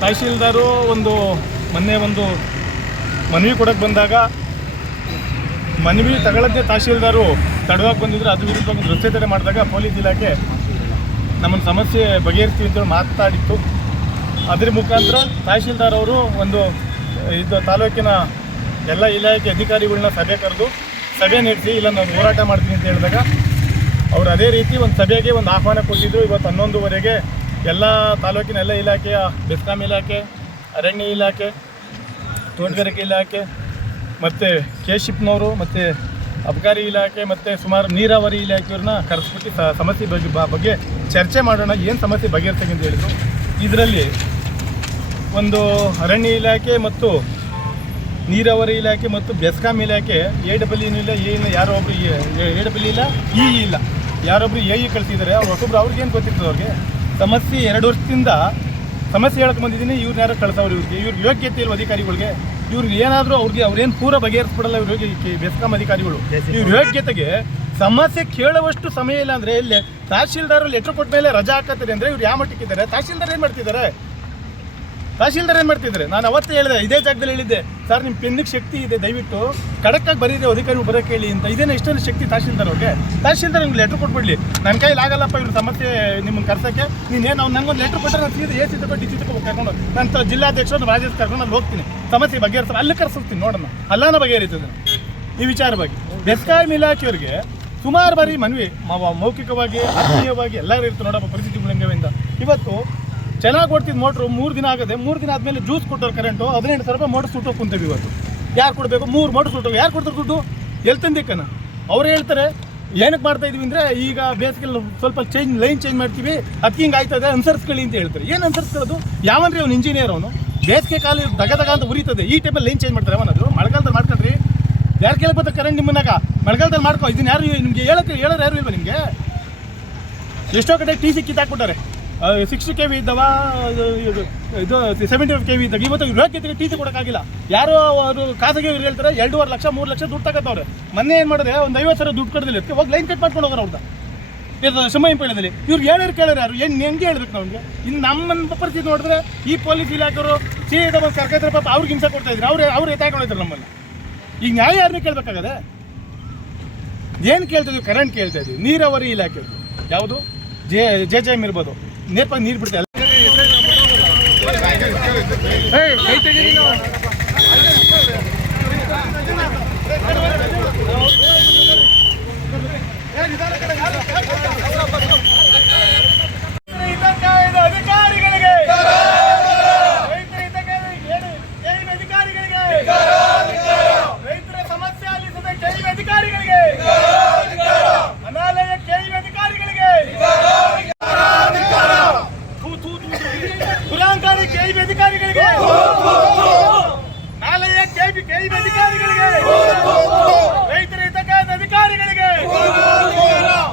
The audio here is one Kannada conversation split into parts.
ತಹಶೀಲ್ದಾರು ಮೊನ್ನೆ ಮನವಿ ಕೊಡೋಕ್ಕೆ ಬಂದಾಗ ಮನವಿ ತಗೊಳ್ಳೋದೇ ತಹಶೀಲ್ದಾರು ತಡವಾಗಿ ಬಂದಿದ್ರು. ಅದು ವಿರುದ್ಧವಾಗಿ ರಸ್ತೆ ತಡೆ ಮಾಡಿದಾಗ ಪೊಲೀಸ್ ಇಲಾಖೆ ನಮ್ಮನ್ನು ಸಮಸ್ಯೆ ಬಗೆಹರಿಸ್ತೀವಿ ಅಂತೇಳಿ ಮಾತಾಡಿತ್ತು. ಅದರ ಮುಖಾಂತರ ತಹಶೀಲ್ದಾರ್ ಅವರು ತಾಲೂಕಿನ ಎಲ್ಲ ಇಲಾಖೆ ಅಧಿಕಾರಿಗಳನ್ನ ಸಭೆ ನಡೆಸಿ ಇಲ್ಲ ನಾನು ಹೋರಾಟ ಮಾಡ್ತೀನಿ ಅಂತ ಹೇಳಿದಾಗ ಅವರು ಅದೇ ರೀತಿ ಒಂದು ಸಭೆಗೆ ಆಹ್ವಾನ ಕೊಟ್ಟಿದ್ದರು. ಇವತ್ತು 11:30 ಎಲ್ಲ ತಾಲೂಕಿನ ಎಲ್ಲ ಇಲಾಖೆಯ ಬೆಸ್ಕಾಂ ಇಲಾಖೆ, ಅರಣ್ಯ ಇಲಾಖೆ, ತೋಟಗಾರಿಕೆ ಇಲಾಖೆ ಮತ್ತು ಕೆಶಿಪ್ನವರು ಮತ್ತು ಅಬಕಾರಿ ಇಲಾಖೆ ಮತ್ತು ಸುಮಾರು ನೀರಾವರಿ ಇಲಾಖೆಯವ್ರನ್ನ ಕರೆಸ್ಬಿಟ್ಟು ಸಮಸ್ಯೆ ಬಗ್ಗೆ ಚರ್ಚೆ ಮಾಡೋಣ, ಏನು ಸಮಸ್ಯೆ ಬಗೆಹರಿಸಕ್ಕೆ ಅಂತ ಹೇಳಿದರು. ಇದರಲ್ಲಿ ಅರಣ್ಯ ಇಲಾಖೆ ಮತ್ತು ನೀರಾವರಿ ಇಲಾಖೆ ಮತ್ತು ಬೆಸ್ಕಾಂ ಇಲಾಖೆ AWನೂ ಇಲ್ಲ, ಏನು ಯಾರೋ ಒಬ್ಬರು AW ಇಲ್ಲ, ಇಲ್ಲ ಯಾರೊಬ್ಬರು ಕಳಿಸಿದ್ದಾರೆ. ಹೊಸೊಬ್ರು ಅವ್ರಿಗೇನು ಗೊತ್ತಿರ್ತದೆ, ಅವ್ರಿಗೆ ಸಮಸ್ಯೆ 2 ವರ್ಷದಿಂದ ಸಮಸ್ಯೆ ಹೇಳಕ್ಕೆ ಬಂದಿದ್ದೀನಿ. ಇವ್ರನ್ನ ಯಾರು ಕಳ್ಸವ್ರು, ಇವ್ರಿಗೆ ಯೋಗ್ಯತೆ ಇಲ್ವ ಅಧಿಕಾರಿಗಳಿಗೆ? ಇವ್ರಿಗೆ ಏನಾದರೂ ಅವ್ರೇನು ಪೂರ ಬಗೆಹರಿಸ್ಬಿಡಲ್ಲ ಇವ್ರಿಗೆ ಬೆಸ್ಕಾಂ ಅಧಿಕಾರಿಗಳು. ಇವ್ರ ಯೋಗ್ಯತೆಗೆ ಸಮಸ್ಯೆ ಕೇಳುವಷ್ಟು ಸಮಯ ಇಲ್ಲ ಅಂದರೆ ಇಲ್ಲೇ ತಹಶೀಲ್ದಾರ್ ಲೆಟ್ರ್ ಕೊಟ್ಟ ಮೇಲೆ ರಜಾ ಹಾಕತ್ತಾರೆ ಅಂದರೆ ಇವ್ರು ಯಾವ ಮಟ್ಟಕ್ಕಿದ್ದಾರೆ? ತಹಶೀಲ್ದಾರ್ ಏನು ಮಾಡ್ತಿದ್ದಾರೆ? ನಾನು ಅವತ್ತೇ ಹೇಳಿದೆ, ಇದೇ ಜಾಗದಲ್ಲಿ ಹೇಳಿದ್ದೆ, ಸರ್ ನಿಮ್ಮ ಪೆನ್ನಿಗೆ ಶಕ್ತಿ ಇದೆ, ದಯವಿಟ್ಟು ಖಡಕ್ಕಾಗಿ ಬರೀರಿ, ಅಧಿಕಾರಿಗಳು ಬರೋಕ್ಕೆ ಹೇಳಿ ಅಂತ. ಇದೇನು ಇಷ್ಟೊಂದು ಶಕ್ತಿ ತಹಶೀಲ್ದಾರ್ ಅವ್ರಿಗೆ? ತಹಶೀಲ್ದಾರ್ ನಿಮ್ಗೆ ಲೆಟ್ರ್ ಕೊಟ್ಬಿಡ್ಲಿ, ನನ್ನ ಕೈಲಿ ಆಗಲ್ಲಪ್ಪ ಇವ್ರ ಸಮಸ್ಯೆ ನಿಮ್ಮನ್ನು ಕರ್ಸೋಕ್ಕೆ, ನೀನೇನು ನನಗೊಂದು ಲೆಟ್ರ್ ಕೊಟ್ಟರೆ ನಾನು ಸೀದಾ AC ತಗೊಂಡು DC ತಗೊಂಡು ಕರ್ಕೊಂಡು ನಾನು ಜಿಲ್ಲಾಧ್ಯಕ್ಷರು ರಾಜೇಶ್ ಕರ್ಕೊಂಡು ನಾನು ಹೋಗ್ತೀನಿ, ಸಮಸ್ಯೆ ಬಗೆಹರಿಸ್ತಾರೆ, ಅಲ್ಲಿ ಕರ್ಸಿಸ್ತೀನಿ ನೋಡೋಣ, ಅಲ್ಲಾನ ಬಗೆಹರಿತದೆ ಈ ವಿಚಾರವಾಗಿ. ಬೆಸ್ಕಾಂ ಇಲಾಖೆಯವ್ರಿಗೆ ಸುಮಾರು ಬಾರಿ ಮನವಿ ಮೌಖಿಕವಾಗಿ ಆತ್ಮೀಯವಾಗಿ ಎಲ್ಲರೂ ಇರ್ತಾರೆ ನೋಡಪ್ಪ, ಪರಿಸ್ಥಿತಿಗಳು ಹೆಂಗವಿಂದ ಇವತ್ತು ಚೆನ್ನಾಗಿ ಕೊಡ್ತಿದ್ದು ಮೋಟ್ರು 3 ದಿನ ಆಗದೆ, 3 ದಿನ ಆದಮೇಲೆ ಜ್ಯೂಸ್ ಕೊಟ್ಟವ್ರು ಕರೆಂಟು 15,000 ರೂಪಾಯಿ ಮೋಟ್ರ್ ಸುಟ್ಟೋಗಿ ಕುಂತೀವಿ. ಇವತ್ತು ಯಾರು ಕೊಡಬೇಕು? 3 ಮೋಟ್ರ್ ಸುಟ್ಟೋಗಿ ಯಾರು ಕೊಡ್ತಾರೆ ದುಡ್ಡು? ಎಲ್ಲಿ ತಂದಿಕ್ಕನ? ಅವ್ರು ಹೇಳ್ತಾರೆ ಏನಕ್ಕೆ ಮಾಡ್ತಾ ಇದೀವಿ ಅಂದರೆ ಈಗ ಬೇಸಿಗೆಲ್ಲ ಸ್ವಲ್ಪ ಲೈನ್ ಚೇಂಜ್ ಮಾಡ್ತೀವಿ, ಅದಕ್ಕೆ ಹಿಂಗೆ ಆಯ್ತದೆ, ಅನುಸರಿಸ್ಕೊಳ್ಳಿ ಅಂತ ಹೇಳ್ತಾರೆ. ಏನು ಅನುಸರಿಸ್ಕೊಳ್ಳೋದು? ಯಾವನ್ರಿ ಅವ್ನು ಇಂಜಿನಿಯರ್, ಅವನು ಬೇಸಿಗೆ ಕಾಲ ದಗ ಅಂತ ಉರಿತದೆ, ಈ ಟೈಮಲ್ಲಿ ಲೈನ್ ಚೇಂಜ್ ಮಾಡ್ತಾರೆ. ಅವನದು ಮಳೆಗಾಲದಲ್ಲಿ ಮಾಡ್ಕೊಂಡ್ರಿ ಯಾರು ಕೇಳಕ್ಕೆ ಬರ್ತಾರೆ ಕರೆಂಟ್ ನಿಮ್ಮನ್ನಾಗ? ಮಳೆಗಾಲದಲ್ಲಿ ಮಾಡ್ಕೊ, ಇದನ್ನ ಯಾರು ನಿಮಗೆ ಹೇಳೋರು ಯಾರು ಇಲ್ವ ನಿಮಗೆ? ಎಷ್ಟೋ ಕಡೆ TC ಕಿತ್ತಾಕ್ಬಿಟ್ಟಾರೆ, 60 kV ಇದ್ದವ, ಇದು 75 kV ಇದ್ದಾಗ ಇವತ್ತು ಯೋಗ್ಯತೆಗೆ TC ಕೊಡೋಕ್ಕಾಗಿಲ್ಲ. ಯಾರೋ ಅವರು ಖಾಸಗಿ ಇವ್ರು ಹೇಳ್ತಾರೆ 2.5 ಲಕ್ಷ 3 ಲಕ್ಷ ದುಡ್ಡು ತಗೋತವ್ರೆ. ಮೊನ್ನೆ ಏನು ಮಾಡಿದ್ರೆ ಒಂದು 50,000 ದುಡ್ಡು ಕಡ್ದಿಲ್ಲ, ಹೋಗಿ ಲೈನ್ ಕಟ್ ಮಾಡ್ಕೊಂಡು ಹೋಗೋರು ಅವ್ರದ್ದು ಸಮಯದಲ್ಲಿ. ಇವ್ರಿಗೆ ಕೇಳೋರು ಯಾರು? ಹೆಂಗೆ ಹೇಳ್ಬೇಕು ನಮಗೆ? ಇನ್ನು ನಮ್ಮ ಪರಿಸ್ಥಿತಿ ನೋಡಿದ್ರೆ ಈ ಪೊಲೀಸ್ ಇಲಾಖೆಯವರು ಸೀದಾ ಒಂದು ಸರ್ಕಾರ ಪಾಪ ಅವ್ರಿಗೆ ಹಿಂಸೆ ಕೊಡ್ತಾ ಇದ್ರು, ಅವ್ರು ಎತ್ತಾಕೊಂಡಿದ್ರು ನಮ್ಮನ್ನು. ಈಗ ನ್ಯಾಯ ಯಾರನ್ನೂ ಕೇಳಬೇಕಾಗದೆ? ಏನು ಕೇಳ್ತಾ ಇದ್ವಿ? ಕರೆಂಟ್ ಕೇಳ್ತಾ ಇದ್ವಿ. ನೀರಾವರಿ ಇಲಾಖೆಯವರು ಯಾವುದು JJM ಇರ್ಬೋದು, ನೇರವಾಗಿ ನೀರು ಬಿಡ್ತಾ ಇಲ್ಲ. ಅಧಿಕಾರಿಗಳಿಗೆ ರೈತರ ಸಮಸ್ಯೆ ಆಲಿಸದ KEB ಅಧಿಕಾರಿಗಳಿಗೆ, ಅನಾಲಯ KEB ಅಧಿಕಾರಿಗಳಿಗೆ, ದುರಾಂಕಾರಿ KEB ಅಧಿಕಾರಿಗಳಿಗೆ, ನಾಲೆಯ KEB ಅಧಿಕಾರಿಗಳಿಗೆ, ರೈತರ ಹಿತಕಾಯದ ಅಧಿಕಾರಿಗಳಿಗೆ,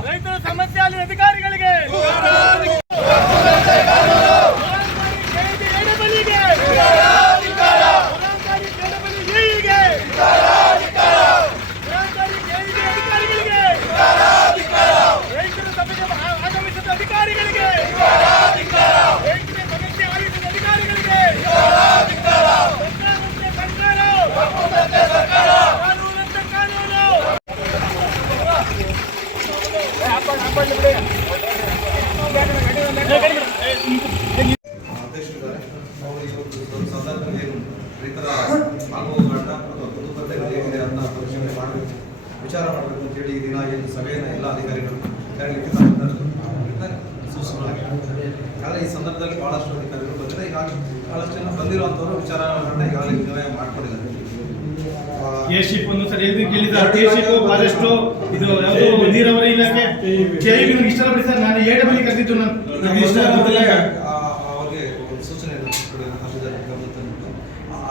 ರೈತರ ಸಮಸ್ಯೆ ಆಲಿದ ಅಧಿಕಾರಿಗಳಿಗೆ, ರೈತರ ಸಭೆಗೆ ಆಗಮಿಸಿದ ಅಧಿಕಾರಿಗಳಿಗೆ, ರೈತರ ಸಮಸ್ಯೆ ಆಲಿಸಿದ ಅಧಿಕಾರಿಗಳಿಗೆ, ರೈತರ ಆಗುವುಗಳನ್ನ ದುದುಬದ್ಧತೆ ಏನಿದೆ ಅಂತ ಪರಿಶೀಲನೆ ಮಾಡಬೇಕು, ವಿಚಾರ ಮಾಡಬೇಕು ಅಂತೇಳಿ ಈ ದಿನ ಈ ಸಭೆಯನ್ನು ಎಲ್ಲ ಅಧಿಕಾರಿಗಳು ಕರೆಯಲಿಕ್ಕೆ ಸೂಚನೆಗಳಾಗಿದೆ. ಆದರೆ ಈ ಸಂದರ್ಭದಲ್ಲಿ ಭಾಳಷ್ಟು ಅಧಿಕಾರಿಗಳು ಬಂದಿದೆ. ಈಗ ಭಾಳಷ್ಟು ಜನ ಬಂದಿರುವಂಥವ್ರು ವಿಚಾರಗಳನ್ನ ಈಗಾಗಲೇ ವಿನಿಮಯ ಮಾಡ್ಕೊಂಡಿದ್ದಾರೆ. ನೀರಾವರಿ ಇಲಾಖೆ ಇಷ್ಟೆಲ್ಲ ಬಿಡಿ ಸರ್, ನಾನು AW ಕರೆದಿದ್ದು ಅವ್ರಿಗೆ ಸೂಚನೆ